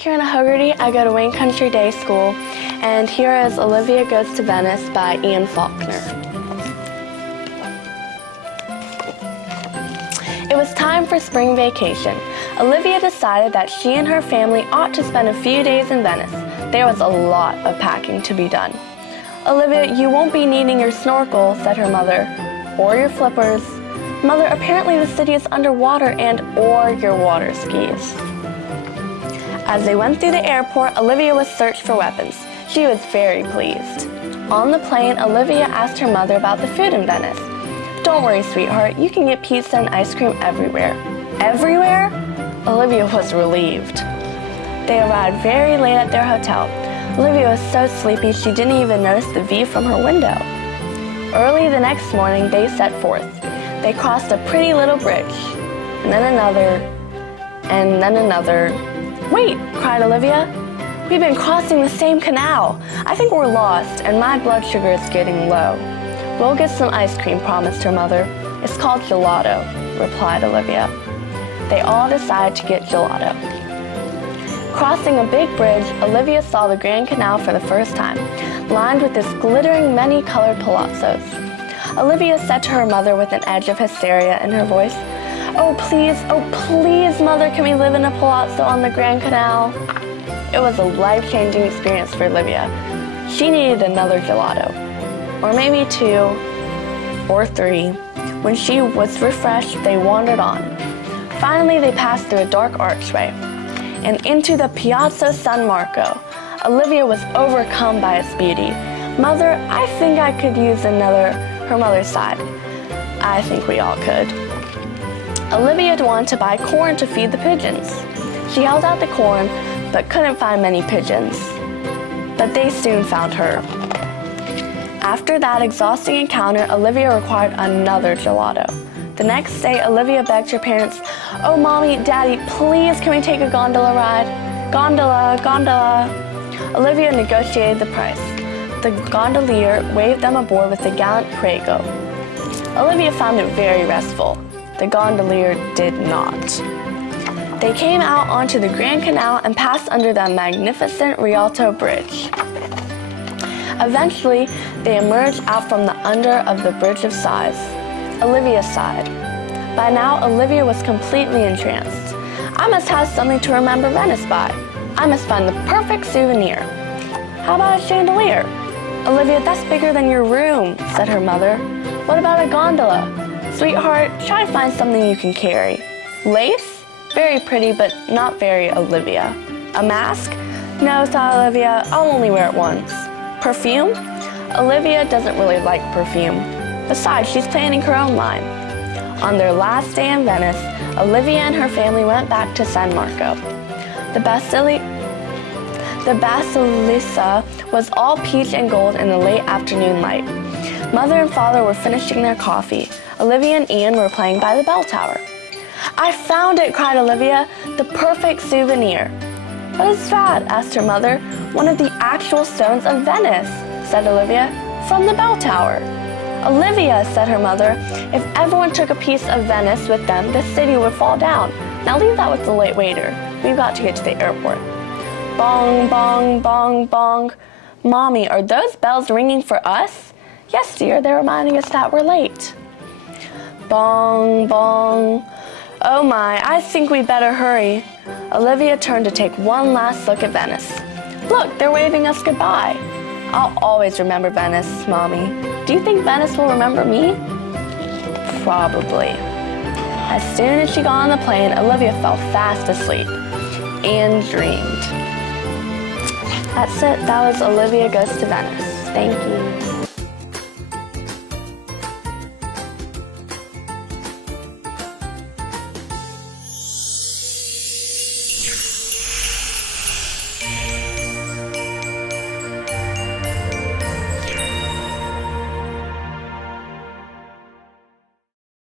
Kirina Hogarty. I go to Wayne Country Day School, and here is Olivia Goes to Venice by Ian Faulkner. It was time for spring vacation. Olivia decided that she and her family ought to spend a few days in Venice. There was a lot of packing to be done. "Olivia, you won't be needing your snorkel," said her mother, "or your flippers. Mother, apparently the city is underwater or your water skis." As they went through the airport, Olivia was searched for weapons. She was very pleased. On the plane, Olivia asked her mother about the food in Venice. "Don't worry, sweetheart, you can get pizza and ice cream everywhere." Everywhere? Olivia was relieved. They arrived very late at their hotel. Olivia was so sleepy she didn't even notice the view from her window. Early the next morning, they set forth. They crossed a pretty little bridge, and then another, and then another. "Wait," cried Olivia. "We've been crossing the same canal. I think we're lost, and my blood sugar is getting low." "We'll get some ice cream," promised her mother. "It's called gelato," replied Olivia. They all decided to get gelato. Crossing a big bridge, Olivia saw the Grand Canal for the first time, lined with its glittering many-colored palazzos. Olivia said to her mother with an edge of hysteria in her voice, oh please, Mother, can we live in a palazzo on the Grand Canal?" It was a life-changing experience for Olivia. She needed another gelato, or maybe 2 or 3. When she was refreshed, they wandered on. Finally, they passed through a dark archway and into the Piazza San Marco. Olivia was overcome by its beauty. "Mother, I think I could use another," her mother sighed. "I think we all could." Olivia wanted to buy corn to feed the pigeons. She held out the corn, but couldn't find many pigeons. But they soon found her. After that exhausting encounter, Olivia required another gelato. The next day, Olivia begged her parents, "Oh, Mommy, Daddy, please can we take a gondola ride? Gondola, gondola." Olivia negotiated the price. The gondolier waved them aboard with a gallant prego. Olivia found it very restful. The gondolier did not. They came out onto the Grand Canal and passed under the magnificent Rialto Bridge. Eventually, they emerged out from the under of the Bridge of Sighs. Olivia sighed. By now, Olivia was completely entranced. "I must have something to remember Venice by. I must find the perfect souvenir." "How about a chandelier?" "Olivia, that's bigger than your room," said her mother. "What about a gondola?" "Sweetheart, try to find something you can carry." "Lace? Very pretty, but not very Olivia." "A mask?" "No," thought Olivia, "I'll only wear it once." "Perfume?" Olivia doesn't really like perfume. Besides, she's planning her own line. On their last day in Venice, Olivia and her family went back to San Marco. The Basilica was all peach and gold in the late afternoon light. Mother and father were finishing their coffee. Olivia and Ian were playing by the bell tower. "I found it," cried Olivia, "the perfect souvenir." "What is that?" asked her mother. "One of the actual stones of Venice," said Olivia, "from the bell tower." "Olivia," said her mother, "if everyone took a piece of Venice with them, the city would fall down. Now leave that with the late waiter. We've got to get to the airport." Bong, bong, bong, bong. "Mommy, are those bells ringing for us?" "Yes, dear, they're reminding us that we're late." Bong, bong. "Oh my, I think we better hurry." Olivia turned to take one last look at Venice. "Look, they're waving us goodbye." "I'll always remember Venice, Mommy. Do you think Venice will remember me?" Probably. As soon as she got on the plane, Olivia fell fast asleep and dreamed. That's it. That was Olivia Goes to Venice. Thank you.